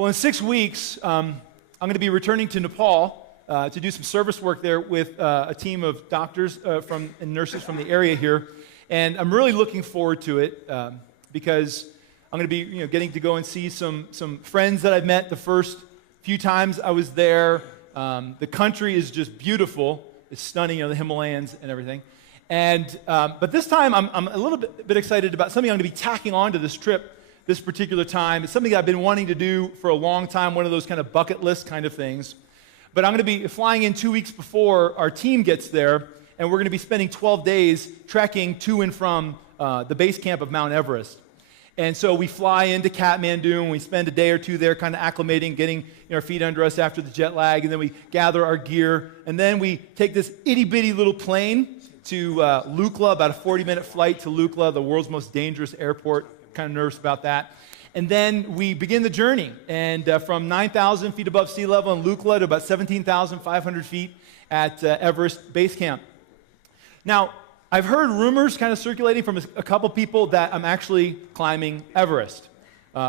Well, in 6 weeks, I'm going to be returning to Nepal to do some service work there with a team of doctors and nurses from the area here. And I'm really looking forward to it because I'm going to be getting to go and see some friends that I've met the first few times I was there. The country is just beautiful. It's stunning, the Himalayas and everything. And but this time I'm a little bit excited about something I'm going to be tacking on to this trip this particular time. It's something I've been wanting to do for a long time, one of those kind of bucket list kind of things. But I'm going to be flying in 2 weeks before our team gets there, and we're going to be spending 12 days trekking to and from the base camp of Mount Everest. And so we fly into Kathmandu, and we spend a day or two there kind of acclimating, getting our feet under us after the jet lag, and then we gather our gear, and then we take this itty-bitty little plane to Lukla, about a 40-minute flight to Lukla, the world's most dangerous airport. Kind of nervous about that. And then we begin the journey, and from 9,000 feet above sea level in Lukla to about 17,500 feet at Everest Base Camp. Now, I've heard rumors kind of circulating from a couple people that I'm actually climbing Everest.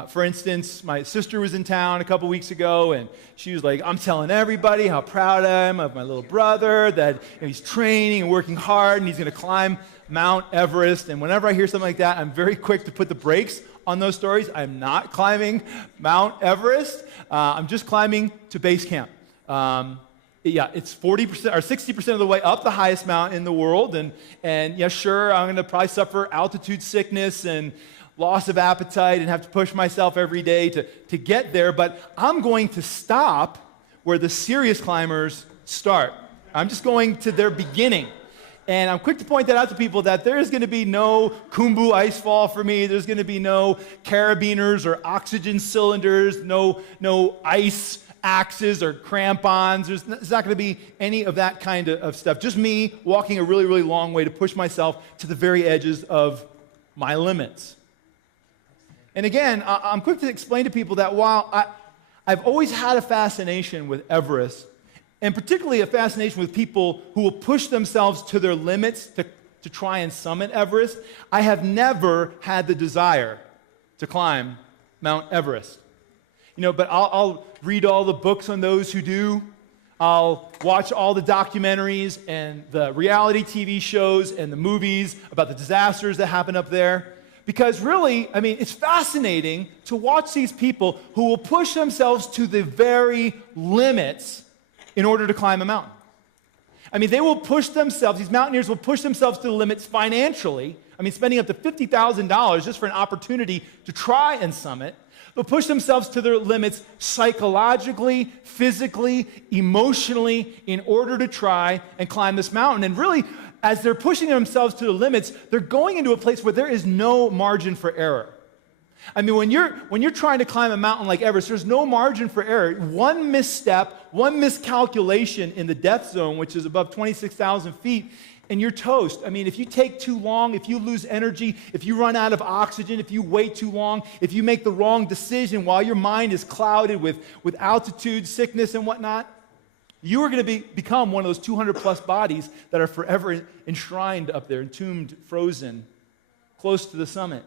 For instance, my sister was in town a couple weeks ago, and she was like, I'm telling everybody how proud I am of my little brother, that he's training and working hard, and he's going to climb Mount Everest. And whenever I hear something like that, I'm very quick to put the brakes on those stories. I'm not climbing Mount Everest. I'm just climbing to base camp. It's 40% or 60% of the way up the highest mountain in the world. And yeah, sure, I'm going to probably suffer altitude sickness and loss of appetite and have to push myself every day to get there. But I'm going to stop where the serious climbers start. I'm just going to their beginning. And I'm quick to point that out to people that there is going to be no Khumbu icefall for me. There's going to be no carabiners or oxygen cylinders, no ice axes or crampons. There's not going to be any of that kind of stuff. Just me walking a really, really long way to push myself to the very edges of my limits. And again, I'm quick to explain to people that while I've always had a fascination with Everest, and particularly a fascination with people who will push themselves to their limits to try and summit Everest, I have never had the desire to climb Mount Everest. But I'll read all the books on those who do. I'll watch all the documentaries and the reality TV shows and the movies about the disasters that happen up there. Because really, it's fascinating to watch these people who will push themselves to the very limits in order to climb a mountain. They will push themselves, these mountaineers will push themselves to the limits financially. Spending up to $50,000 just for an opportunity to try and summit. They'll push themselves to their limits psychologically, physically, emotionally in order to try and climb this mountain. And really, as they're pushing themselves to the limits, they're going into a place where there is no margin for error. When you're trying to climb a mountain like Everest, there's no margin for error. One misstep, one miscalculation in the death zone, which is above 26,000 feet, and you're toast. If you take too long, if you lose energy, if you run out of oxygen, if you wait too long, if you make the wrong decision while your mind is clouded with altitude sickness and whatnot, you are going to become one of those 200-plus bodies that are forever enshrined up there, entombed, frozen, close to the summit.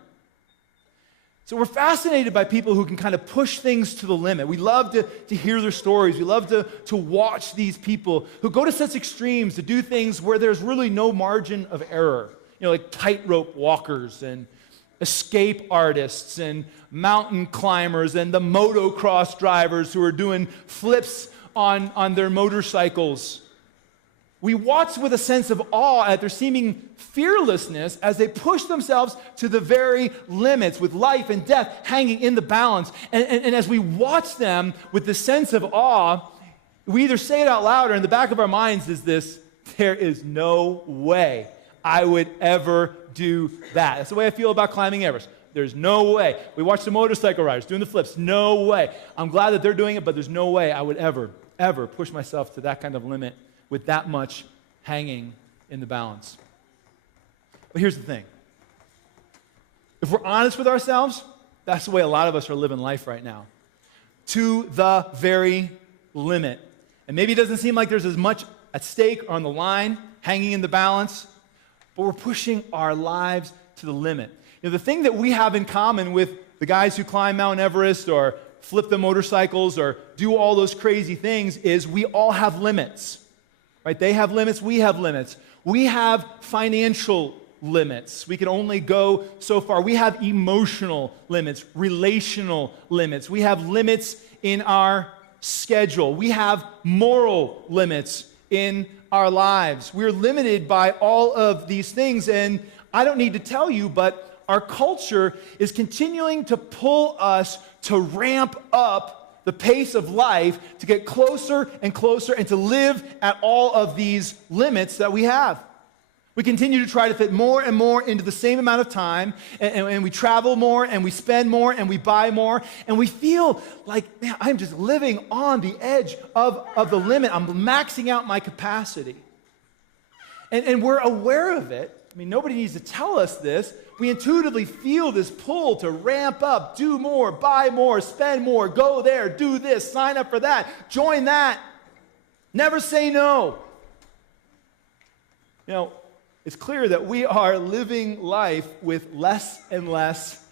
So we're fascinated by people who can kind of push things to the limit. We love to hear their stories. We love to watch these people who go to such extremes to do things where there's really no margin of error. Like tightrope walkers and escape artists and mountain climbers and the motocross drivers who are doing flips on their motorcycles. We watch with a sense of awe at their seeming fearlessness as they push themselves to the very limits with life and death hanging in the balance. And as we watch them with the sense of awe, we either say it out loud or in the back of our minds is this, there is no way I would ever do that. That's the way I feel about climbing Everest. There's no way. We watch the motorcycle riders doing the flips. No way. I'm glad that they're doing it, but there's no way I would ever push myself to that kind of limit with that much hanging in the balance. But here's the thing. If we're honest with ourselves, that's the way a lot of us are living life right now. To the very limit. And maybe it doesn't seem like there's as much at stake or on the line, hanging in the balance, but we're pushing our lives to the limit. The thing that we have in common with the guys who climb Mount Everest or flip the motorcycles or do all those crazy things is we all have limits, right? They have limits, we have limits. We have financial limits. We can only go so far. We have emotional limits, relational limits. We have limits in our schedule. We have moral limits in our lives. We're limited by all of these things, and I don't need to tell you, but our culture is continuing to pull us to ramp up the pace of life, to get closer and closer, and to live at all of these limits that we have. We continue to try to fit more and more into the same amount of time, and we travel more, and we spend more, and we buy more, and we feel like, man, I'm just living on the edge of the limit. I'm maxing out my capacity. And we're aware of it. I mean, nobody needs to tell us this. We intuitively feel this pull to ramp up, do more, buy more, spend more, go there, do this, sign up for that, join that. Never say no. You know, it's clear that we are living life with less and less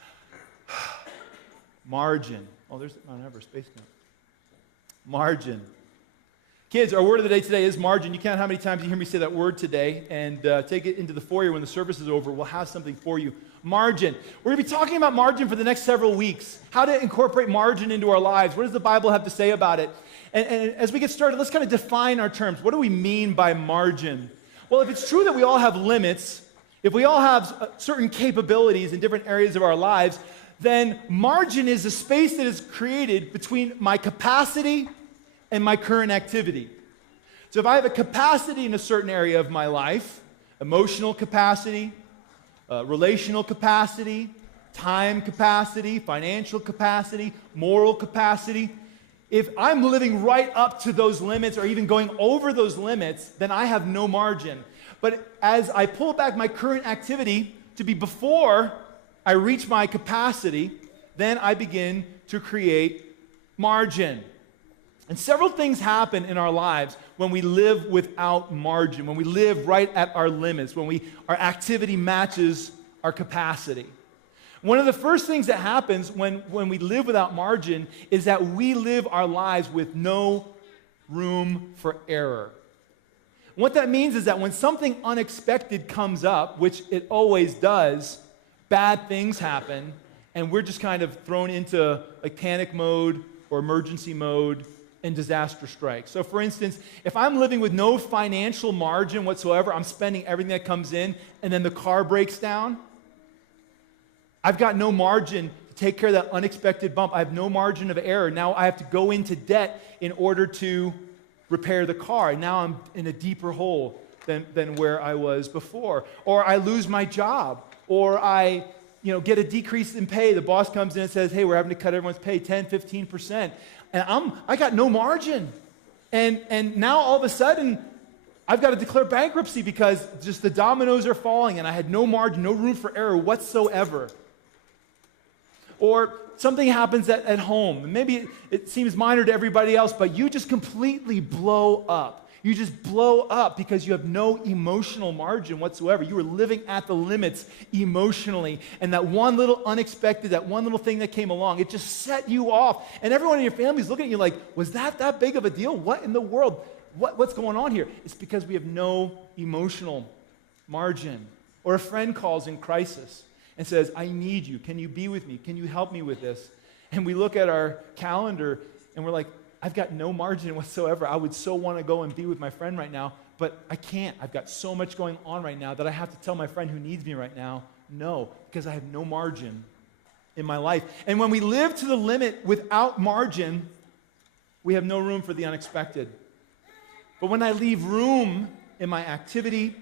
margin. Oh, there's Mount Everest Space Camp. Margin. Kids, our word of the day today is margin. You count how many times you hear me say that word today, and take it into the foyer when the service is over. We'll have something for you. Margin. We're going to be talking about margin for the next several weeks. How to incorporate margin into our lives. What does the Bible have to say about it? And as we get started, let's kind of define our terms. What do we mean by margin? Well, if it's true that we all have limits, if we all have certain capabilities in different areas of our lives, then margin is a space that is created between my capacity and my current activity. So if I have a capacity in a certain area of my life, emotional capacity, relational capacity, time capacity, financial capacity, moral capacity, if I'm living right up to those limits or even going over those limits, then I have no margin. But as I pull back my current activity to be before I reach my capacity, then I begin to create margin. And several things happen in our lives when we live without margin, when we live right at our limits, when our activity matches our capacity. One of the first things that happens when we live without margin is that we live our lives with no room for error. What that means is that when something unexpected comes up, which it always does, bad things happen, and we're just kind of thrown into like panic mode or emergency mode, and disaster strikes. So for instance, if I'm living with no financial margin whatsoever, I'm spending everything that comes in, and then the car breaks down, I've got no margin to take care of that unexpected bump. I have no margin of error. Now I have to go into debt in order to repair the car. And now I'm in a deeper hole than where I was before. Or I lose my job. Or I get a decrease in pay. The boss comes in and says, hey, we're having to cut everyone's pay 10, 15%. And I got no margin. And now all of a sudden, I've got to declare bankruptcy because just the dominoes are falling and I had no margin, no room for error whatsoever. Or something happens at home. Maybe it seems minor to everybody else, but you just completely blow up. You just blow up because you have no emotional margin whatsoever. You were living at the limits emotionally. And that one little unexpected, that one little thing that came along, it just set you off. And everyone in your family is looking at you like, was that big of a deal? What in the world? What's going on here? It's because we have no emotional margin. Or a friend calls in crisis and says, I need you. Can you be with me? Can you help me with this? And we look at our calendar and we're like, I've got no margin whatsoever. I would so want to go and be with my friend right now, but I can't. I've got so much going on right now that I have to tell my friend who needs me right now, no, because I have no margin in my life. And when we live to the limit without margin, we have no room for the unexpected. But when I leave room in my activity,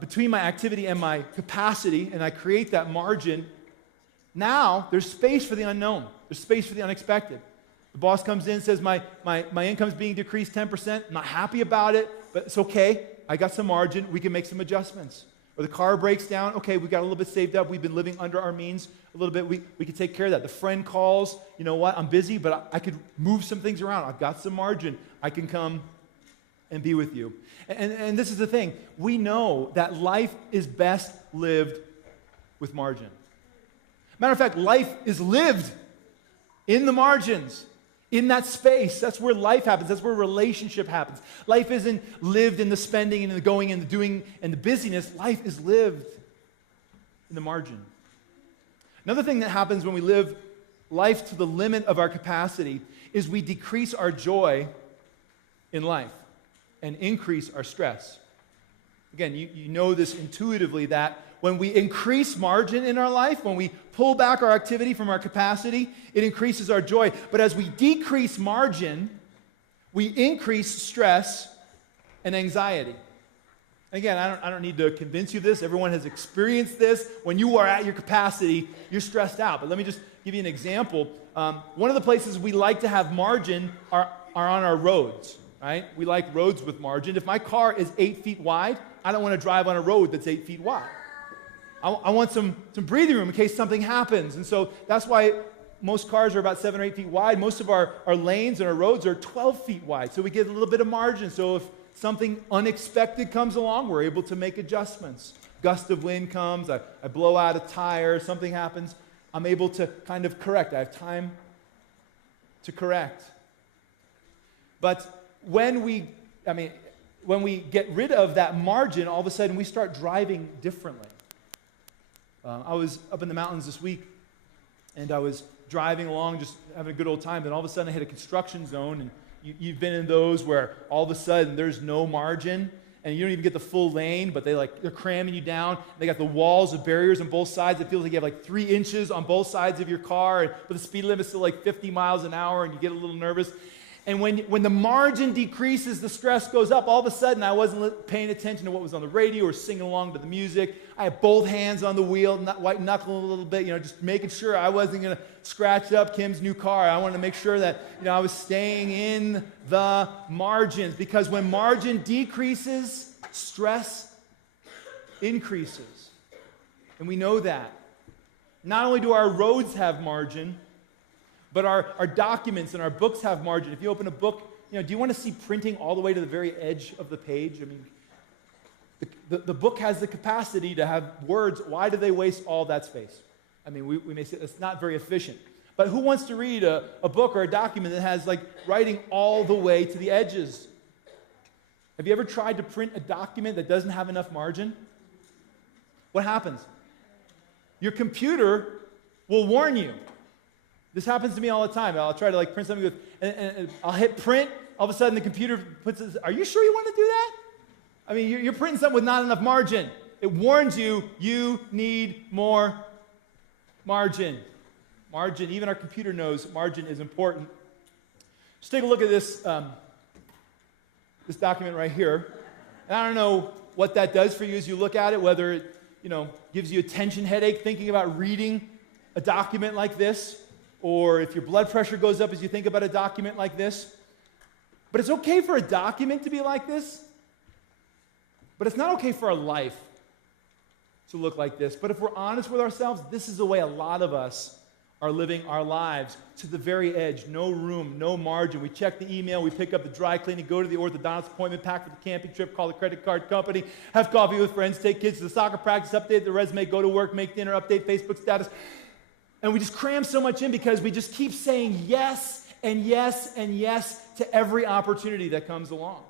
between my activity and my capacity, and I create that margin, now there's space for the unknown. There's space for the unexpected. The boss comes in and says, my income's being decreased 10%. I'm not happy about it, but it's okay. I got some margin. We can make some adjustments. Or the car breaks down. Okay, we got a little bit saved up. We've been living under our means a little bit. We can take care of that. The friend calls. You know what? I'm busy, but I could move some things around. I've got some margin. I can come and be with you. And this is the thing. We know that life is best lived with margin. Matter of fact, life is lived in the margins, in that space. That's where life happens. That's where relationship happens. Life isn't lived in the spending and the going and the doing and the busyness. Life is lived in the margin. Another thing that happens when we live life to the limit of our capacity is we decrease our joy in life and increase our stress. Again, you know this intuitively, that when we increase margin in our life, when we pull back our activity from our capacity, it increases our joy. But as we decrease margin, we increase stress and anxiety. Again, I don't need to convince you of this. Everyone has experienced this. When you are at your capacity, you're stressed out. But let me just give you an example. One of the places we like to have margin are on our roads, right? We like roads with margin. If my car is 8 feet wide, I don't want to drive on a road that's 8 feet wide. I want some breathing room in case something happens. And so that's why most cars are about 7 or 8 feet wide. Most of our lanes and our roads are 12 feet wide. So we get a little bit of margin. So if something unexpected comes along, we're able to make adjustments. Gust of wind comes, I blow out a tire, something happens, I'm able to kind of correct. I have time to correct. But when we get rid of that margin, all of a sudden we start driving differently. I was up in the mountains this week, and I was driving along, just having a good old time, and all of a sudden I hit a construction zone, and you've been in those where all of a sudden there's no margin, and you don't even get the full lane, but they're cramming you down. They got the walls of barriers on both sides. It feels like you have like 3 inches on both sides of your car, but the speed limit's still like 50 miles an hour, and you get a little nervous. And when the margin decreases, the stress goes up. All of a sudden, I wasn't paying attention to what was on the radio or singing along to the music. I had both hands on the wheel, white knuckling a little bit, just making sure I wasn't going to scratch up Kim's new car. I wanted to make sure that I was staying in the margins, because when margin decreases, stress increases. And we know that. Not only do our roads have margin, but our documents and our books have margin. If you open a book, do you want to see printing all the way to the very edge of the page? I mean, the book has the capacity to have words. Why do they waste all that space? I mean, we may say it's not very efficient. But who wants to read a book or a document that has writing all the way to the edges? Have you ever tried to print a document that doesn't have enough margin? What happens? Your computer will warn you. This happens to me all the time. I'll try to print something and I'll hit print. All of a sudden the computer puts this, are you sure you want to do that? I mean, you're printing something with not enough margin. It warns you need more margin. Margin, even our computer knows margin is important. Just take a look at this, this document right here. And I don't know what that does for you as you look at it, whether it gives you a tension headache thinking about reading a document like this, or if your blood pressure goes up as you think about a document like this. But it's okay for a document to be like this, but it's not okay for our life to look like this. But if we're honest with ourselves, this is the way a lot of us are living our lives, to the very edge, no room, no margin. We check the email, we pick up the dry cleaning, go to the orthodontist appointment, pack for the camping trip, call the credit card company, have coffee with friends, take kids to the soccer practice, update the resume, go to work, make dinner, update Facebook status. And we just cram so much in because we just keep saying yes and yes and yes to every opportunity that comes along.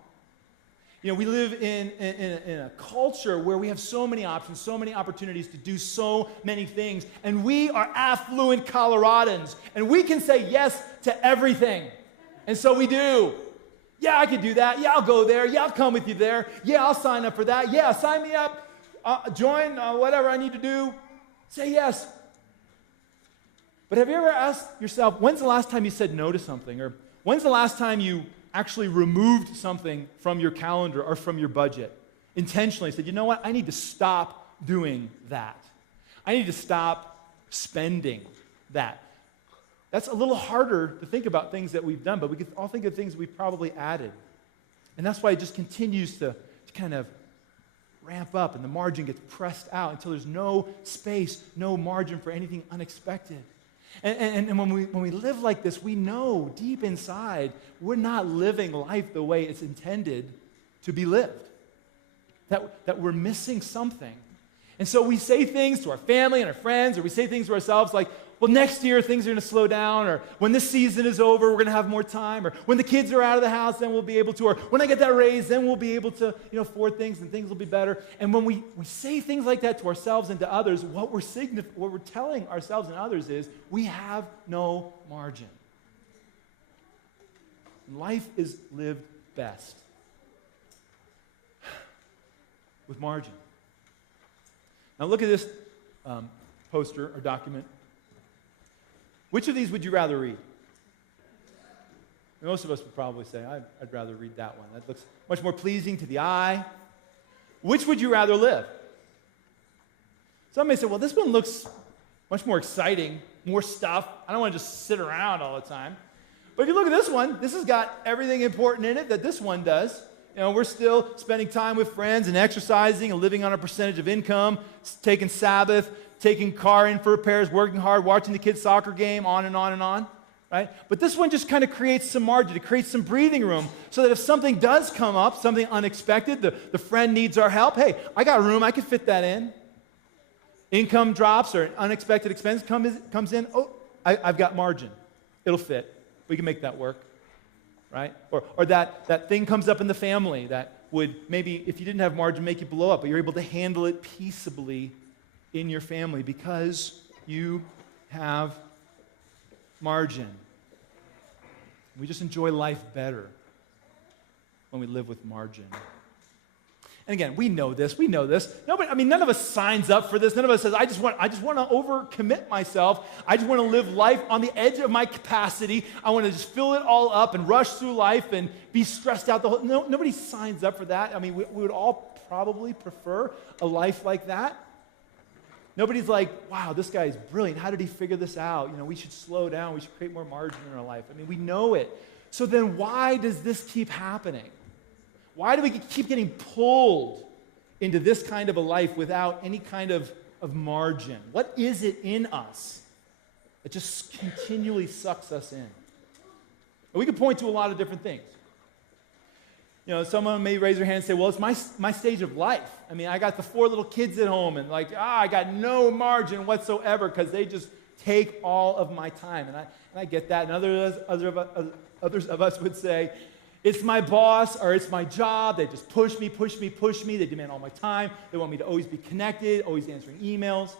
We live in a culture where we have so many options, so many opportunities to do so many things, and we are affluent Coloradans, and we can say yes to everything. And so we do. Yeah, I could do that. Yeah, I'll go there. Yeah, I'll come with you there. Yeah, I'll sign up for that. Yeah, sign me up. Join whatever I need to do. Say yes. But have you ever asked yourself, when's the last time you said no to something? Or when's the last time you actually removed something from your calendar or from your budget? Intentionally said, you know what? I need to stop doing that. I need to stop spending that. That's a little harder to think about things that we've done, but we can all think of things we've probably added. And that's why it just continues to kind of ramp up, and the margin gets pressed out until there's no space, no margin for anything unexpected. And when we live like this, we know deep inside we're not living life the way it's intended to be lived. That we're missing something. And so we say things to our family and our friends, or we say things to ourselves like, well, next year things are going to slow down, or when this season is over, we're going to have more time, or when the kids are out of the house, then we'll be able to, or when I get that raise, then we'll be able to, afford things and things will be better. And when we say things like that to ourselves and to others, what we're telling ourselves and others is we have no margin. Life is lived best with margin. Now look at this poster or document. Which of these would you rather read? Most of us would probably say, I'd rather read that one. That looks much more pleasing to the eye. Which would you rather live? Some may say, well, this one looks much more exciting, more stuff. I don't want to just sit around all the time. But if you look at this one, this has got everything important in it that this one does. We're still spending time with friends and exercising and living on a percentage of income, taking Sabbath, taking car in for repairs, working hard, watching the kids' soccer game, on and on and on, right? But this one just kind of creates some margin. It creates some breathing room so that if something does come up, something unexpected, the friend needs our help, hey, I got room, I can fit that in. Income drops or an unexpected expense comes in, I've got margin. It'll fit. We can make that work, right? Or that thing comes up in the family that would maybe, if you didn't have margin, make you blow up, but you're able to handle it peaceably in your family because you have margin. We just enjoy life better when we live with margin. And again, we know this. None of us signs up for this. None of us says, I just want to overcommit myself. I just want to live life on the edge of my capacity. I want to just fill it all up and rush through life and be stressed out nobody signs up for that. We would all probably prefer a life like that. Nobody's like, wow, this guy is brilliant. How did he figure this out? We should slow down. We should create more margin in our life. We know it. So then why does this keep happening? Why do we keep getting pulled into this kind of a life without any kind of margin? What is it in us that just continually sucks us in? And we can point to a lot of different things. Someone may raise their hand and say, well, it's my stage of life. I got the 4 little kids at home, and I got no margin whatsoever because they just take all of my time. And I get that. And others of us would say, it's my boss or it's my job. They just push me. They demand all my time. They want me to always be connected, always answering emails.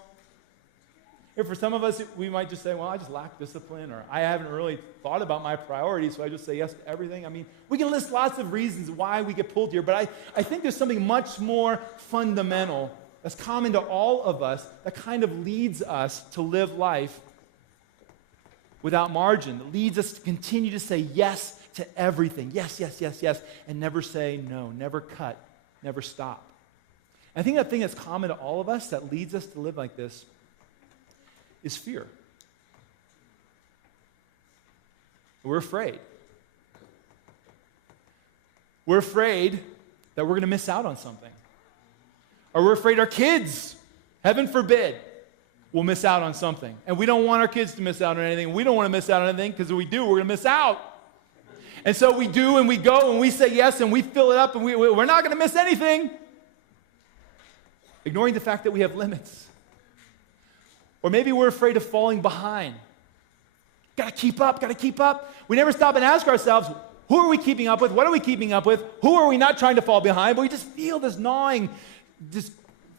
Or for some of us, we might just say, well, I just lack discipline, or I haven't really thought about my priorities, so I just say yes to everything. We can list lots of reasons why we get pulled here, but I think there's something much more fundamental that's common to all of us that kind of leads us to live life without margin, that leads us to continue to say yes to everything. Yes, and never say no, never cut, never stop. And I think that thing that's common to all of us that leads us to live like this is fear. We're afraid. We're afraid that we're going to miss out on something. Or we're afraid our kids, heaven forbid, will miss out on something. And we don't want our kids to miss out on anything. We don't want to miss out on anything because if we do, we're going to miss out. And so we do, and we go, and we say yes, and we fill it up, and we're not going to miss anything. Ignoring the fact that we have limits. Or maybe we're afraid of falling behind. Got to keep up. We never stop and ask ourselves, who are we keeping up with? What are we keeping up with? Who are we not trying to fall behind? But we just feel this gnawing, this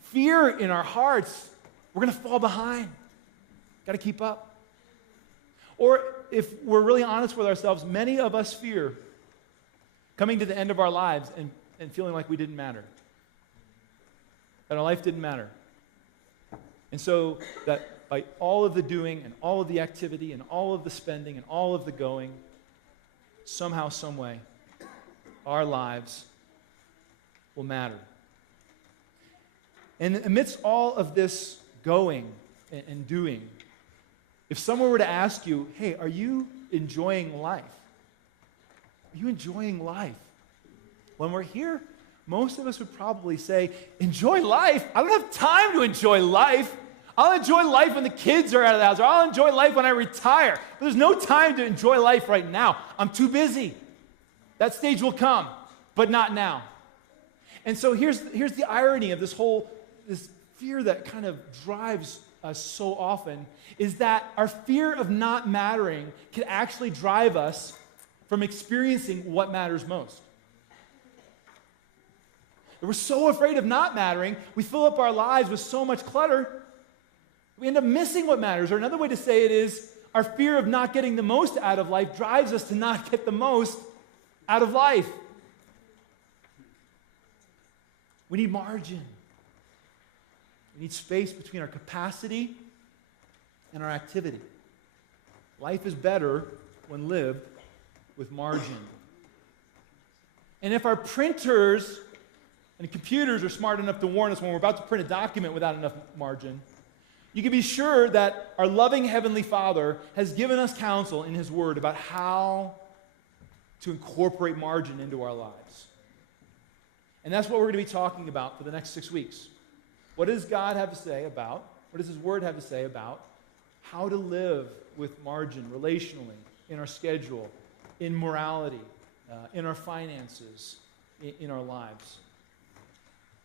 fear in our hearts. We're going to fall behind. Got to keep up. Or if we're really honest with ourselves, many of us fear coming to the end of our lives and feeling like we didn't matter. That our life didn't matter. And so that by all of the doing and all of the activity and all of the spending and all of the going, somehow, some way, our lives will matter. And amidst all of this going and doing, if someone were to ask you, hey, are you enjoying life? Are you enjoying life? When we're here, most of us would probably say, enjoy life? I don't have time to enjoy life. I'll enjoy life when the kids are out of the house, or I'll enjoy life when I retire. But there's no time to enjoy life right now. I'm too busy. That stage will come, but not now. And so here's the irony of this fear that kind of drives us so often is that our fear of not mattering can actually drive us from experiencing what matters most. We're so afraid of not mattering, we fill up our lives with so much clutter, we end up missing what matters. Or another way to say it is, our fear of not getting the most out of life drives us to not get the most out of life. We need margin. We need space between our capacity and our activity. Life is better when lived with margin. And if our printers and computers are smart enough to warn us when we're about to print a document without enough margin, you can be sure that our loving Heavenly Father has given us counsel in His Word about how to incorporate margin into our lives. And that's what we're going to be talking about for the next 6 weeks. What does God have to say about, what does His Word have to say about how to live with margin relationally, in our schedule, in morality, in our finances, in our lives?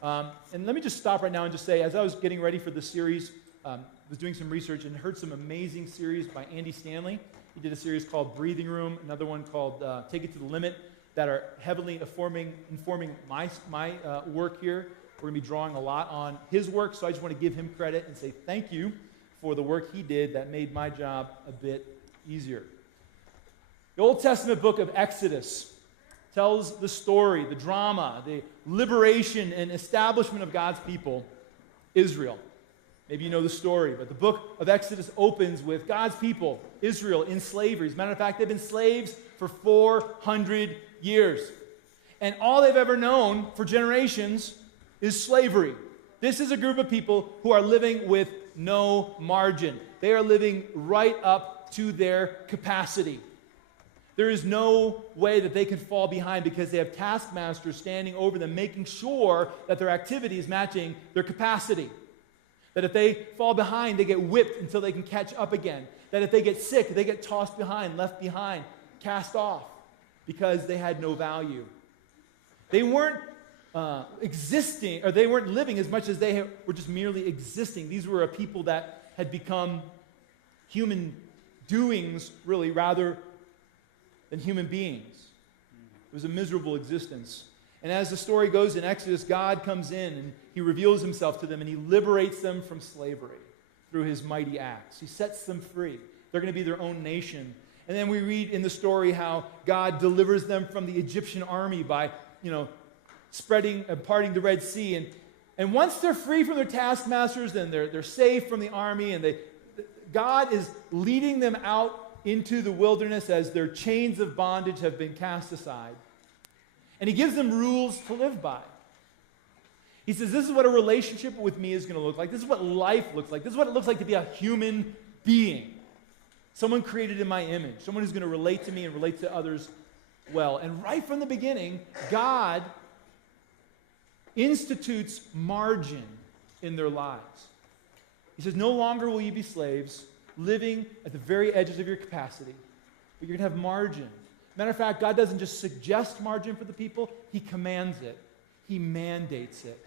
And let me just stop right now and just say, as I was getting ready for this series, was doing some research and heard some amazing series by Andy Stanley. He did a series called Breathing Room, another one called Take It to the Limit, that are heavily informing my work here. We're going to be drawing a lot on his work, so I just want to give him credit and say thank you for the work he did that made my job a bit easier. The Old Testament book of Exodus tells the story, the drama, the liberation and establishment of God's people, Israel. Maybe you know the story, but the book of Exodus opens with God's people, Israel, in slavery. As a matter of fact, they've been slaves for 400 years. And all they've ever known for generations is slavery. This is a group of people who are living with no margin. They are living right up to their capacity. There is no way that they can fall behind because they have taskmasters standing over them, making sure that their activity is matching their capacity. That if they fall behind, they get whipped until they can catch up again. That if they get sick, they get tossed behind, left behind, cast off because they had no value. They weren't existing, or they weren't living as much as they were just merely existing. These were a people that had become human doings, really, rather than human beings. It was a miserable existence. And as the story goes in Exodus, God comes in and He reveals Himself to them and He liberates them from slavery through His mighty acts. He sets them free. They're going to be their own nation. And then we read in the story how God delivers them from the Egyptian army by, spreading and parting the Red Sea. And once they're free from their taskmasters, then they're safe from the army, and God is leading them out into the wilderness as their chains of bondage have been cast aside. And He gives them rules to live by. He says, this is what a relationship with me is going to look like. This is what life looks like. This is what it looks like to be a human being. Someone created in my image. Someone who's going to relate to me and relate to others well. And right from the beginning, God institutes margin in their lives. He says, no longer will you be slaves, living at the very edges of your capacity, but you're going to have margin. Matter of fact, God doesn't just suggest margin for the people, He commands it. He mandates it.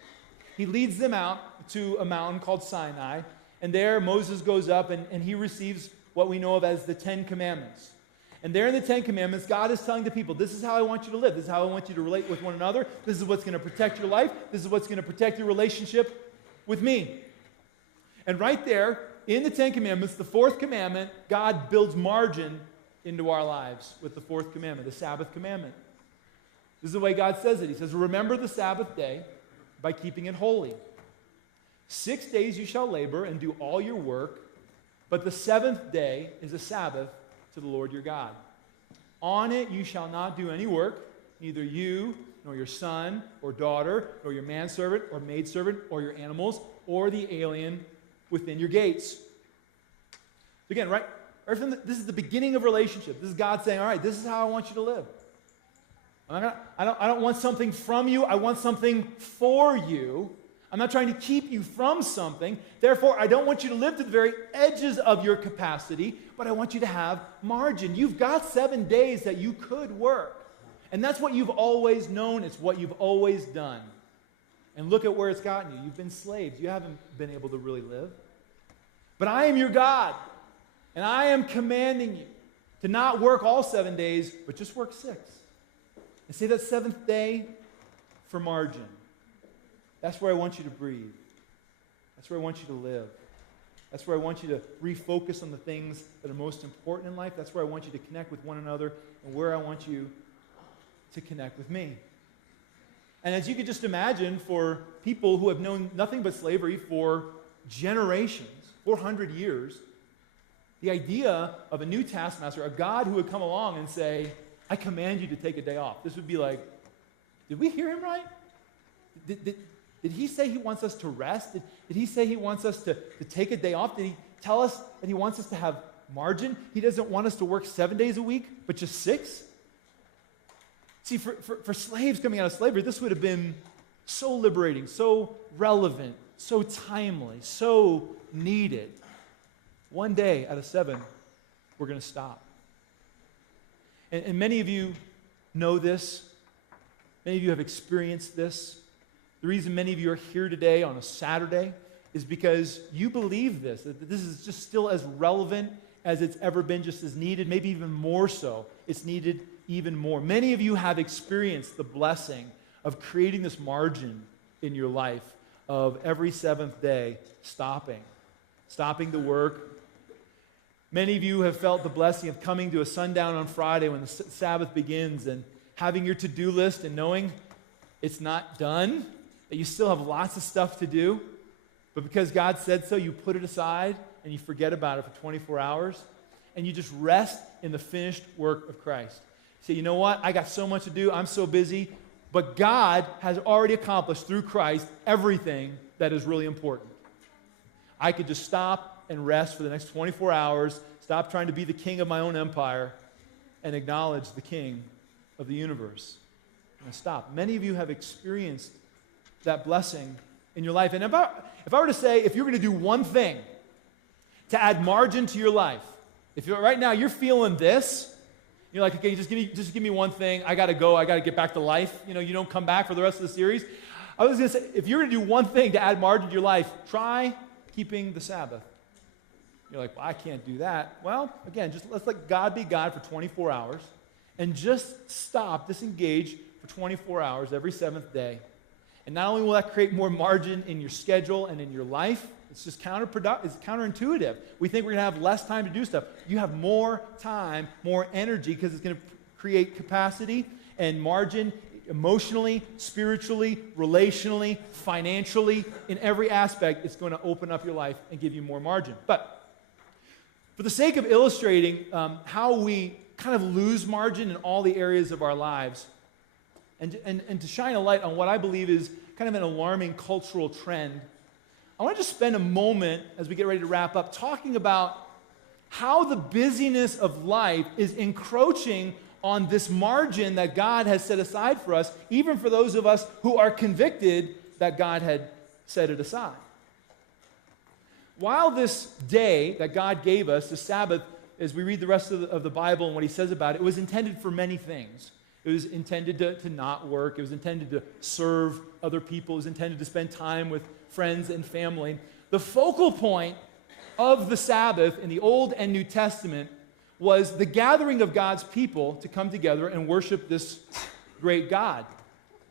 He leads them out to a mountain called Sinai, and there Moses goes up and he receives what we know of as the 10 Commandments. And there in the 10 Commandments, God is telling the people, this is how I want you to live. This is how I want you to relate with one another. This is what's going to protect your life. This is what's going to protect your relationship with me. And right there, in the 10 Commandments, the fourth commandment, God builds margin into our lives with the fourth commandment, the Sabbath commandment. This is the way God says it. He says, remember the Sabbath day by keeping it holy. 6 days you shall labor and do all your work, but the seventh day is a Sabbath to the Lord your God. On it you shall not do any work, neither you, nor your son or daughter, nor your manservant or maidservant, or your animals, or the alien within your gates. Again, right from this is the beginning of relationship. This is God saying, all right, this is how I want you to live. I don't want something from you. I want something for you. I'm not trying to keep you from something. Therefore, I don't want you to live to the very edges of your capacity, but I want you to have margin. You've got 7 days that you could work. And that's what you've always known. It's what you've always done. And look at where it's gotten you. You've been slaves. You haven't been able to really live. But I am your God, and I am commanding you to not work all 7 days, but just work 6. And say that 7th day for margin. That's where I want you to breathe. That's where I want you to live. That's where I want you to refocus on the things that are most important in life. That's where I want you to connect with one another, and where I want you to connect with me. And as you could just imagine, for people who have known nothing but slavery for generations, 400 years, the idea of a new taskmaster, a God who would come along and say, I command you to take a day off. This would be like, did we hear him right? Did he say he wants us to rest? Did he say he wants us to take a day off? Did he tell us that he wants us to have margin? He doesn't want us to work 7 days a week, but just 6? See, for slaves coming out of slavery, this would have been so liberating, so relevant, so timely, so needed. 1 day out of 7, we're going to stop. And many of you know this. Many of you have experienced this. The reason many of you are here today on a Saturday is because you believe this, that this is just still as relevant as it's ever been, just as needed, maybe even more so. It's needed even more. Many of you have experienced the blessing of creating this margin in your life of every 7th day stopping the work. Many of you have felt the blessing of coming to a sundown on Friday when the Sabbath begins and having your to-do list and knowing it's not done, that you still have lots of stuff to do, but because God said so, you put it aside and you forget about it for 24 hours, and you just rest in the finished work of Christ. You say, you know what? I got so much to do. I'm so busy, but God has already accomplished through Christ everything that is really important. I could just stop and rest for the next 24 hours, stop trying to be the king of my own empire, and acknowledge the king of the universe. And stop. Many of you have experienced that blessing in your life. And if I were to say, if you're going to do one thing to add margin to your life, if you're, right now you're feeling this, you're like, okay, just give me one thing. I got to go. I got to get back to life. You don't come back for the rest of the series. I was going to say, if you're going to do one thing to add margin to your life, try keeping the Sabbath. You're like, well, I can't do that. Well, again, just let's let God be God for 24 hours and just stop, disengage for 24 hours every 7th day. And not only will that create more margin in your schedule and in your life, it's just it's counterintuitive. We think we're going to have less time to do stuff. You have more time, more energy, because it's going to create capacity and margin emotionally, spiritually, relationally, financially. In every aspect, it's going to open up your life and give you more margin. But for the sake of illustrating how we kind of lose margin in all the areas of our lives, and to shine a light on what I believe is kind of an alarming cultural trend, I want to just spend a moment as we get ready to wrap up talking about how the busyness of life is encroaching on this margin that God has set aside for us, even for those of us who are convicted that God had set it aside. While this day that God gave us, the Sabbath, as we read the rest of the Bible and what he says about it, it was intended for many things. It was intended to not work. It was intended to serve other people. It was intended to spend time with friends and family. The focal point of the Sabbath in the Old and New Testament was the gathering of God's people to come together and worship this great God.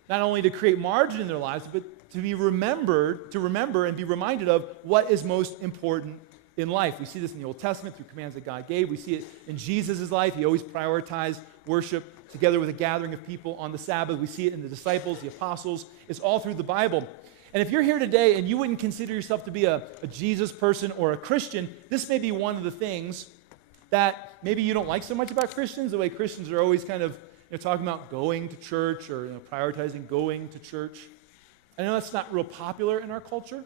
Not only to create margin in their lives, but to remember and be reminded of what is most important in life. We see this in the Old Testament through commands that God gave. We see it in Jesus' life. He always prioritized worship together with a gathering of people on the Sabbath. We see it in the disciples, the apostles. It's all through the Bible. And if you're here today and you wouldn't consider yourself to be a Jesus person or a Christian, this may be one of the things that maybe you don't like so much about Christians, the way Christians are always kind of talking about going to church or prioritizing going to church. I know that's not real popular in our culture.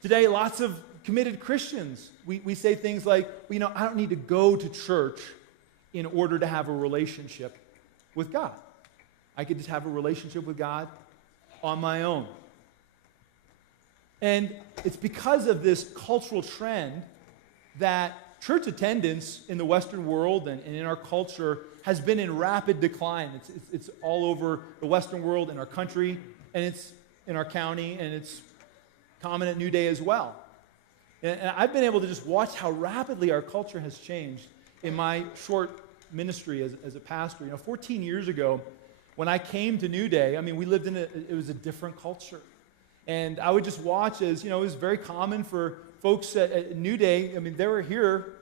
Today, lots of committed Christians, we say things like, I don't need to go to church in order to have a relationship with God. I could just have a relationship with God on my own. And it's because of this cultural trend that church attendance in the Western world and in our culture has been in rapid decline. It's all over the Western world, in our country, and it's in our county, and it's common at Newday as well. And I've been able to just watch how rapidly our culture has changed in my short ministry as a pastor. 14 years ago, when I came to Newday, we lived in it was a different culture. And I would just watch as, it was very common for folks at Newday. They were here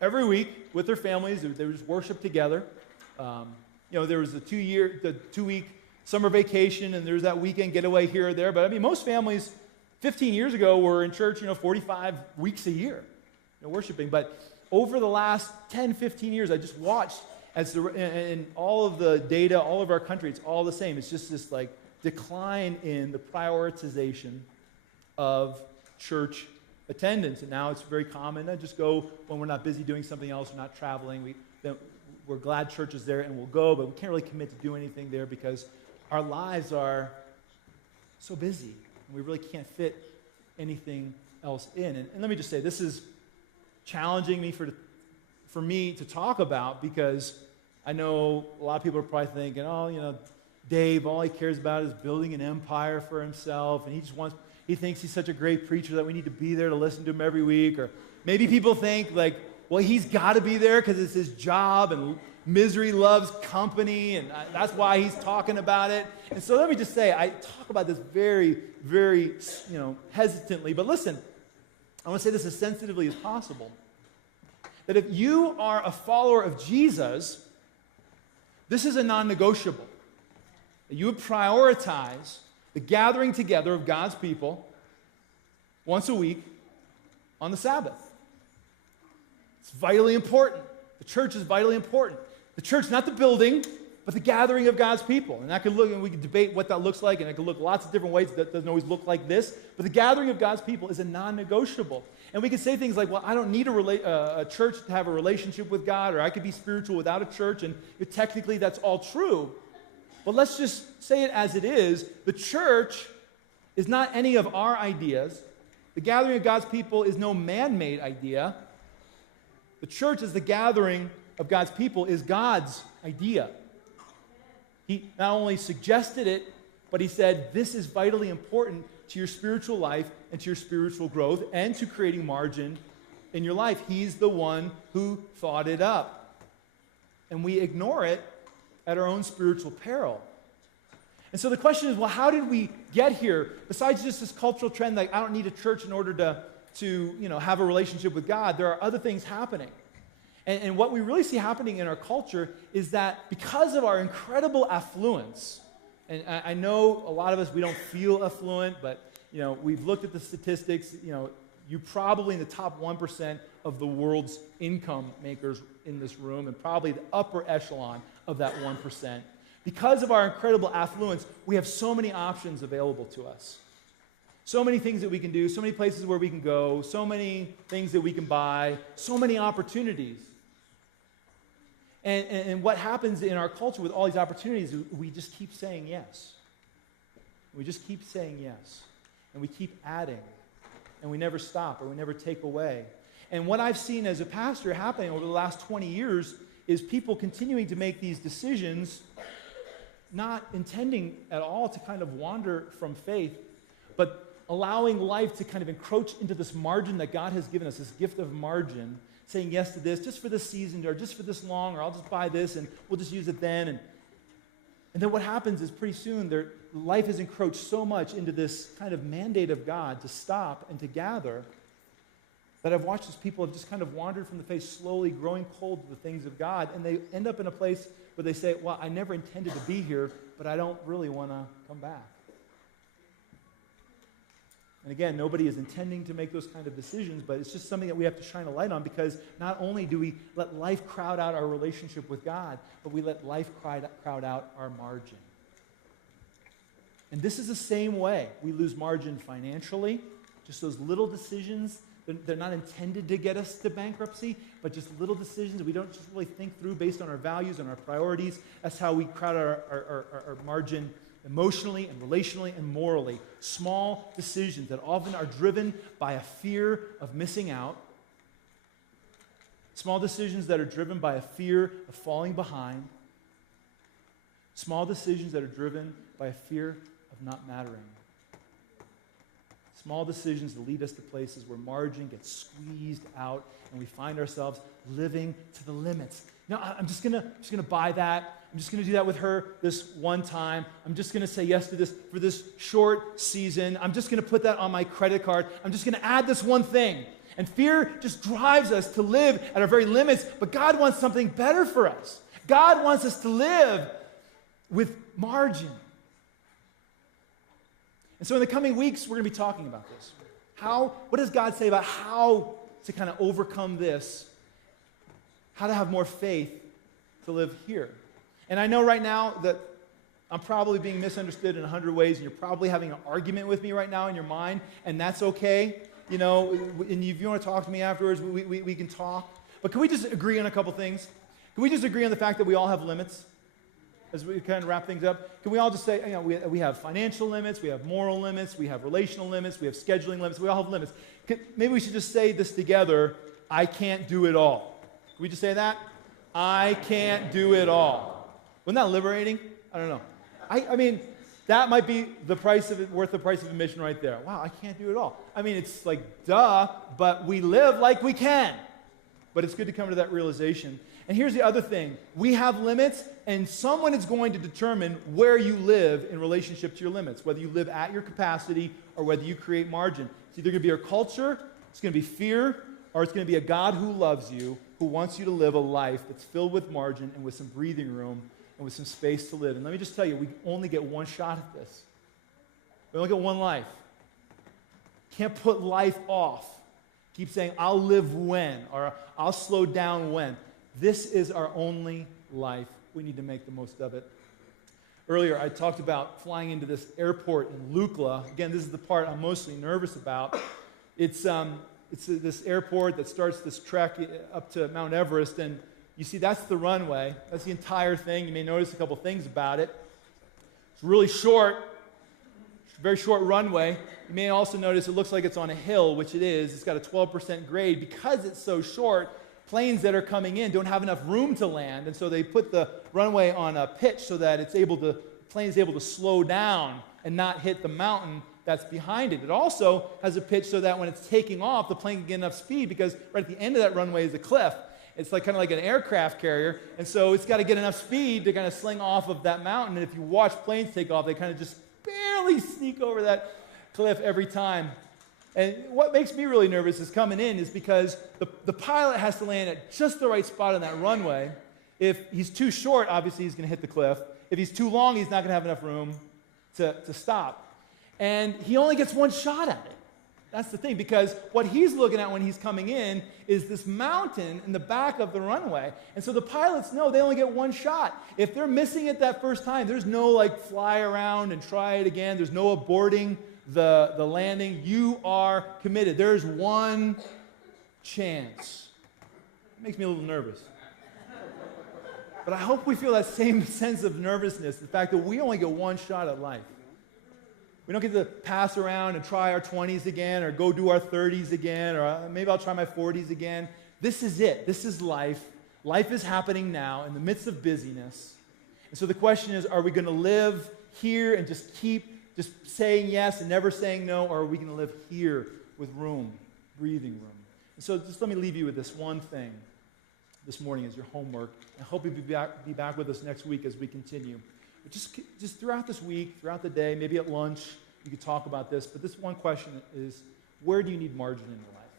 every week with their families. They would just worship together. There was the 2-week summer vacation, and there was that weekend getaway here or there. But most families 15 years ago were in church, 45 weeks a year, worshiping. But over the last 10, 15 years, I just watched in all of the data, all of our country, it's all the same. It's just this decline in the prioritization of church attendance. And now it's very common to just go when we're not busy doing something else, we're not traveling. We're glad church is there and we'll go, but we can't really commit to do anything there because our lives are so busy. And we really can't fit anything else in. And let me just say, this is challenging for me to talk about because I know a lot of people are probably thinking, Dave, all he cares about is building an empire for himself, and he thinks he's such a great preacher that we need to be there to listen to him every week. Or maybe people think he's got to be there because it's his job, and misery loves company, and that's why he's talking about it. And so let me just say, I talk about this very, very, hesitantly. But listen, I want to say this as sensitively as possible. That if you are a follower of Jesus, this is a non-negotiable. That you would prioritize the gathering together of God's people once a week on the Sabbath. It's vitally important. The church is vitally important. The church, not the building, but the gathering of God's people. And we can debate what that looks like, and it can look lots of different ways. That doesn't always look like this. But the gathering of God's people is a non-negotiable. And we can say things like, well, I don't need a church to have a relationship with God, or I could be spiritual without a church, and technically that's all true. But let's just say it as it is. The church is not any of our ideas. The gathering of God's people is no man-made idea. The church as the gathering of God's people is God's idea. He not only suggested it, but he said, this is vitally important to your spiritual life and to your spiritual growth and to creating margin in your life. He's the one who thought it up. And we ignore it at our own spiritual peril. And so the question is, well, how did we get here? Besides just this cultural trend, I don't need a church in order to have a relationship with God, there are other things happening. And what we really see happening in our culture is that because of our incredible affluence, and I know a lot of us, we don't feel affluent, but we've looked at the statistics. You probably in the top 1% of the world's income makers in this room, and probably the upper echelon of that 1%. Because of our incredible affluence, we have so many options available to us. So many things that we can do, so many places where we can go, so many things that we can buy, so many opportunities. And what happens in our culture with all these opportunities, we just keep saying yes. We just keep saying yes. And we keep adding. And we never stop or we never take away. And what I've seen as a pastor happening over the last 20 years is people continuing to make these decisions, not intending at all to kind of wander from faith, but allowing life to kind of encroach into this margin that God has given us, this gift of margin, saying yes to this just for this season or just for this long, or I'll just buy this and we'll just use it then. And then what happens is pretty soon life has encroached so much into this kind of mandate of God to stop and to gather that I've watched as people have just kind of wandered from the faith, slowly growing cold to the things of God, and they end up in a place where they say, well, I never intended to be here, but I don't really want to come back. And again, nobody is intending to make those kind of decisions, but it's just something that we have to shine a light on, because not only do we let life crowd out our relationship with God, but we let life crowd out our margin. And this is the same way. We lose margin financially, just those little decisions. They're not intended to get us to bankruptcy, but just little decisions we don't just really think through based on our values and our priorities. That's how we crowd out our margin emotionally and relationally and morally. Small decisions that often are driven by a fear of missing out. Small decisions that are driven by a fear of falling behind. Small decisions that are driven by a fear of not mattering. Small decisions that lead us to places where margin gets squeezed out and we find ourselves living to the limits. No, I'm just gonna buy that. I'm just gonna do that with her this one time. I'm just gonna say yes to this for this short season. I'm just gonna put that on my credit card. I'm just gonna add this one thing. And fear just drives us to live at our very limits, but God wants something better for us. God wants us to live with margin. And so in the coming weeks, we're going to be talking about this. What does God say about how to kind of overcome this? How to have more faith to live here? And I know right now that I'm probably being misunderstood in 100 ways, and you're probably having an argument with me right now in your mind, and that's okay. You know, and if you want to talk to me afterwards, we can talk. But can we just agree on a couple things? Can we just agree on the fact that we all have limits? As we kind of wrap things up, can we all just say, you know, we have financial limits, we have moral limits, we have relational limits, we have scheduling limits, we all have limits. Maybe we should just say this together, I can't do it all. Can we just say that? I can't do it all. Wasn't that liberating? I don't know. I mean, that might be worth the price of admission right there. Wow, I can't do it all. I mean, it's like, duh, but we live like we can. But it's good to come to that realization. And here's the other thing. We have limits, and someone is going to determine where you live in relationship to your limits, whether you live at your capacity or whether you create margin. It's either going to be your culture, it's going to be fear, or it's going to be a God who loves you, who wants you to live a life that's filled with margin and with some breathing room and with some space to live. And let me just tell you, we only get one shot at this. We only get one life. Can't put life off. Keep saying, I'll live when, or I'll slow down when. This is our only life. We need to make the most of it. Earlier, I talked about flying into this airport in Lukla. Again, this is the part I'm mostly nervous about. It's this airport that starts this trek up to Mount Everest, and you see that's the runway. That's the entire thing. You may notice a couple things about it. It's really short, very short runway. You may also notice it looks like it's on a hill, which it is. It's got a 12% grade. Because it's so short, planes that are coming in don't have enough room to land, and so they put the runway on a pitch so that the plane is able to slow down and not hit the mountain that's behind it. It also has a pitch so that when it's taking off, the plane can get enough speed, because right at the end of that runway is a cliff. It's like kind of like an aircraft carrier, and so it's got to get enough speed to kind of sling off of that mountain. And if you watch planes take off, they kind of just barely sneak over that cliff every time. And what makes me really nervous is coming in is because the pilot has to land at just the right spot on that runway. If he's too short, obviously he's going to hit the cliff. If he's too long, he's not going to have enough room to stop. And he only gets one shot at it. That's the thing, because what he's looking at when he's coming in is this mountain in the back of the runway. And so the pilots know they only get one shot. If they're missing it that first time, there's no like fly around and try it again. There's no aborting the landing. You are committed. There's one chance. It makes me a little nervous. But I hope we feel that same sense of nervousness, the fact that we only get one shot at life. We don't get to pass around and try our 20s again, or go do our 30s again, or maybe I'll try my 40s again. This is it. This is life. Life is happening now in the midst of busyness. And so the question is, are we going to live here and just keep just saying yes and never saying no, or are we going to live here with room, breathing room? And so just let me leave you with this one thing this morning as your homework. I hope you'll be back with us next week as we continue. But just throughout this week, throughout the day, maybe at lunch, you could talk about this. But this one question is, where do you need margin in your life?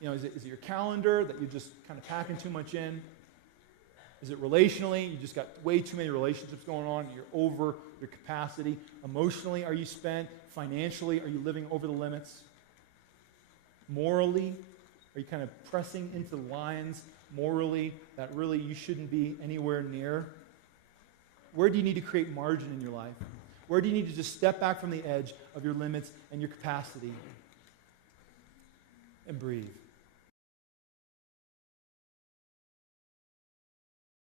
You know, is it your calendar that you're just kind of packing too much in? Is it relationally? You just got way too many relationships going on. You're over your capacity. Emotionally, are you spent? Financially, are you living over the limits? Morally, are you kind of pressing into lines morally that really you shouldn't be anywhere near? Where do you need to create margin in your life? Where do you need to just step back from the edge of your limits and your capacity and breathe?